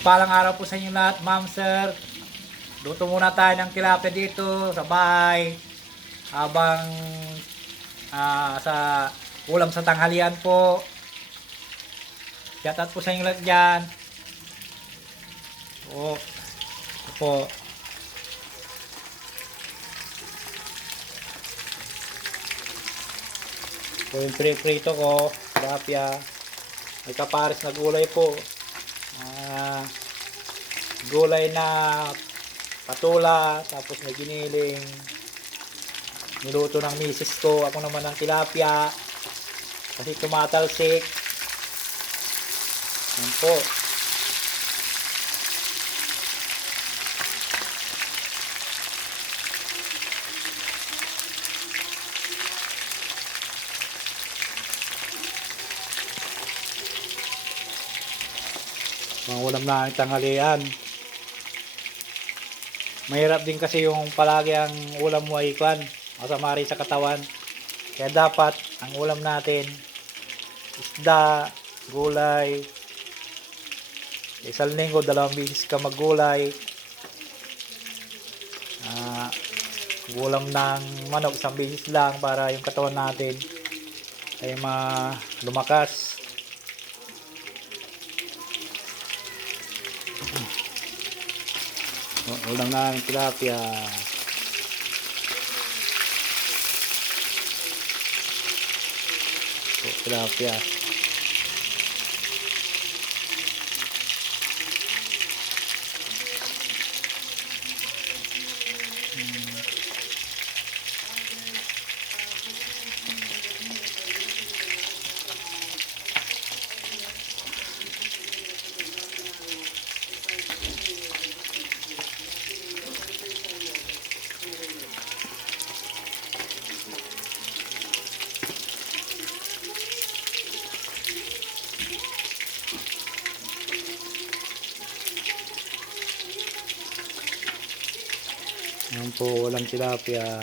Mapagpalang araw po sa inyo lahat, ma'am, sir. Luto muna tayo ng tilapia dito sa bahay habang sa ulam sa tanghalian po. Shoutout po sa inyo lahat dyan. Oo. Ito po. Ito yung prito ko, tilapia. May kapares na gulay po. Gulay na patula, tapos may giniling. Niluto ng misis ko. Ako naman ng tilapia kasi tumatalsik. Yan po. Mga ulam na ang tanghalian. Mahirap din kasi yung palagi ang ulam mo ay kwan, masama rin sa katawan. Kaya dapat ang ulam natin isda, gulay. Isang linggo, 2 beses ka maggulay. Ulam ng manok 1 beses lang para yung katawan natin ay lumakas. Ulam na ng tilapia. Tilapia. Yan po, walang tilapia.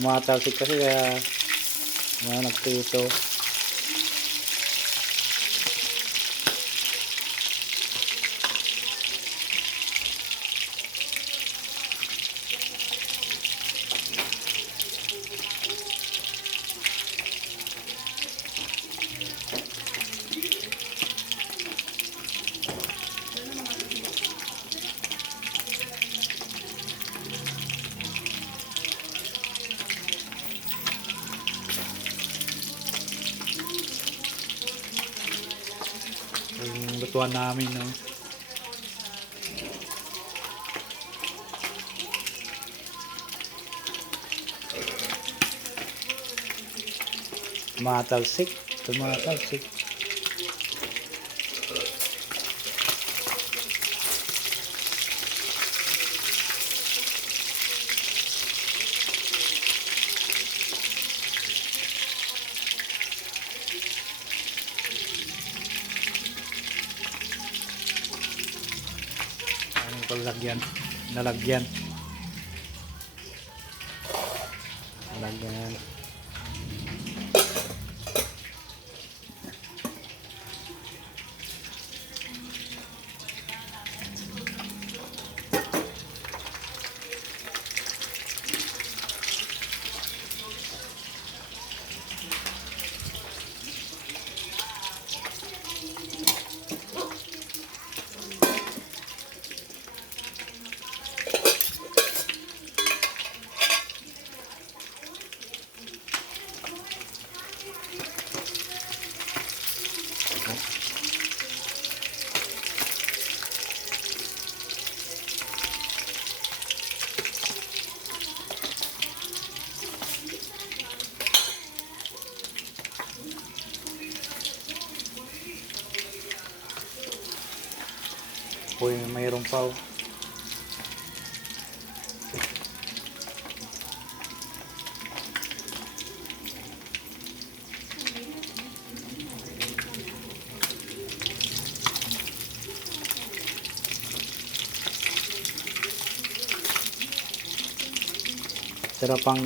Tumatalsik kasi kaya nagprito. Yung lutuan namin, no? Tumatalsik. Nalagyan. Po yung mayroong paw. Tira pang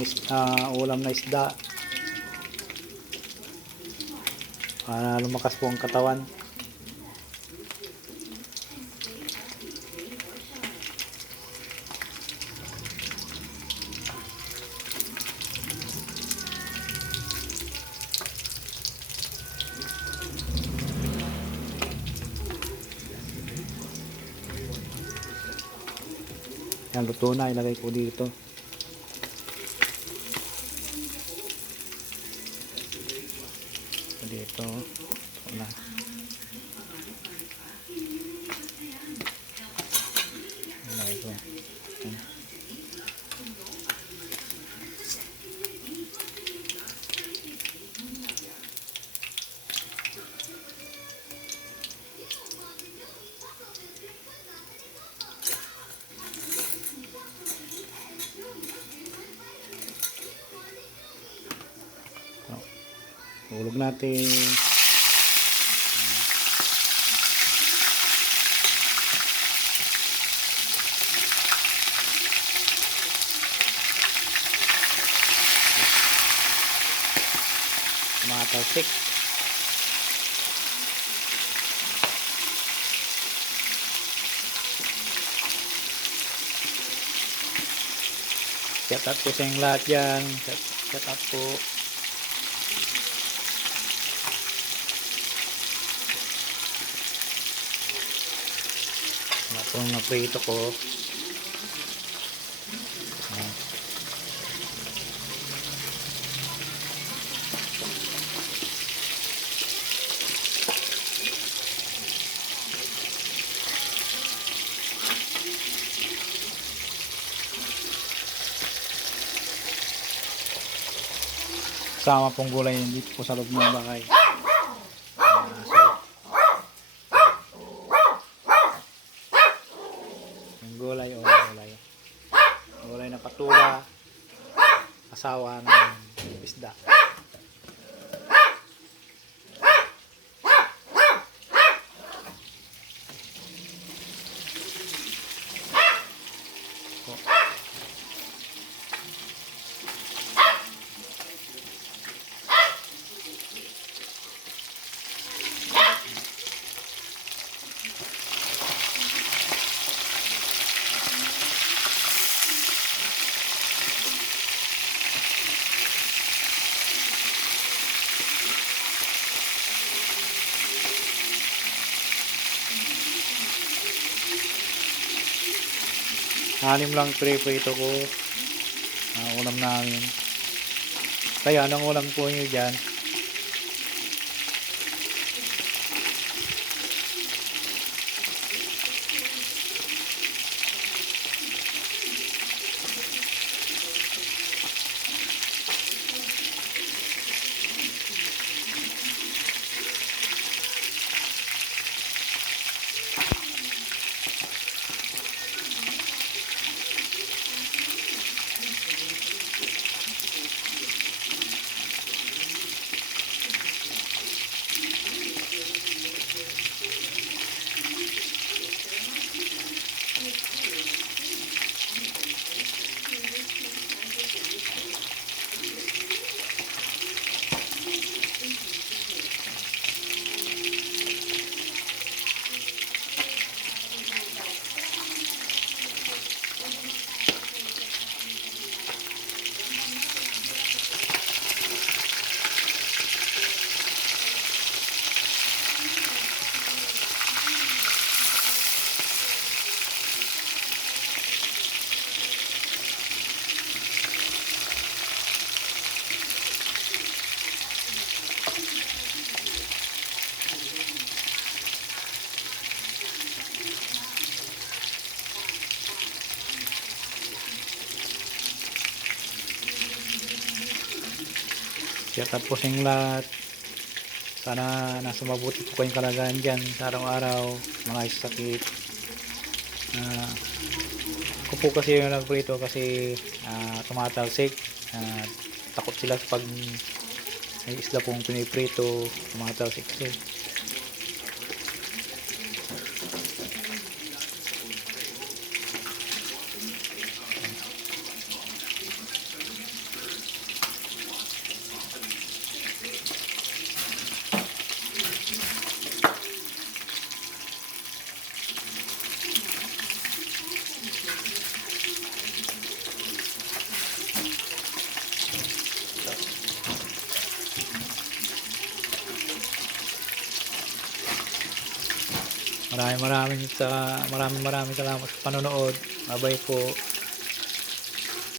ulam na isda. Para lumakas po ang katawan. Yan, luto na. Ilagay ko dito. Dito. Luto na. Ilagay ko. Yan. Hulog natin. Tumatalsik. Shout out po sa yung lahat dyan. Shout out po. Kung naprito ko. Sama pong gulay dito po sa loob ng bahay. Gulay o gulay na patula, asawa ng isda. Anim lang prito ko. Ulam namin. Kaya anong ulam po nyo dyan? Kaya tapos yung lahat. Sana nasa mabuti po kayong kalagayan dyan sa araw-araw, mga sakit. Ako po kasi yung nagprito kasi tumatalsik. Takot sila pag may isla pong piniprito, tumatalsik kasi. Maraming maraming salamat sa panonood. Bye-bye po.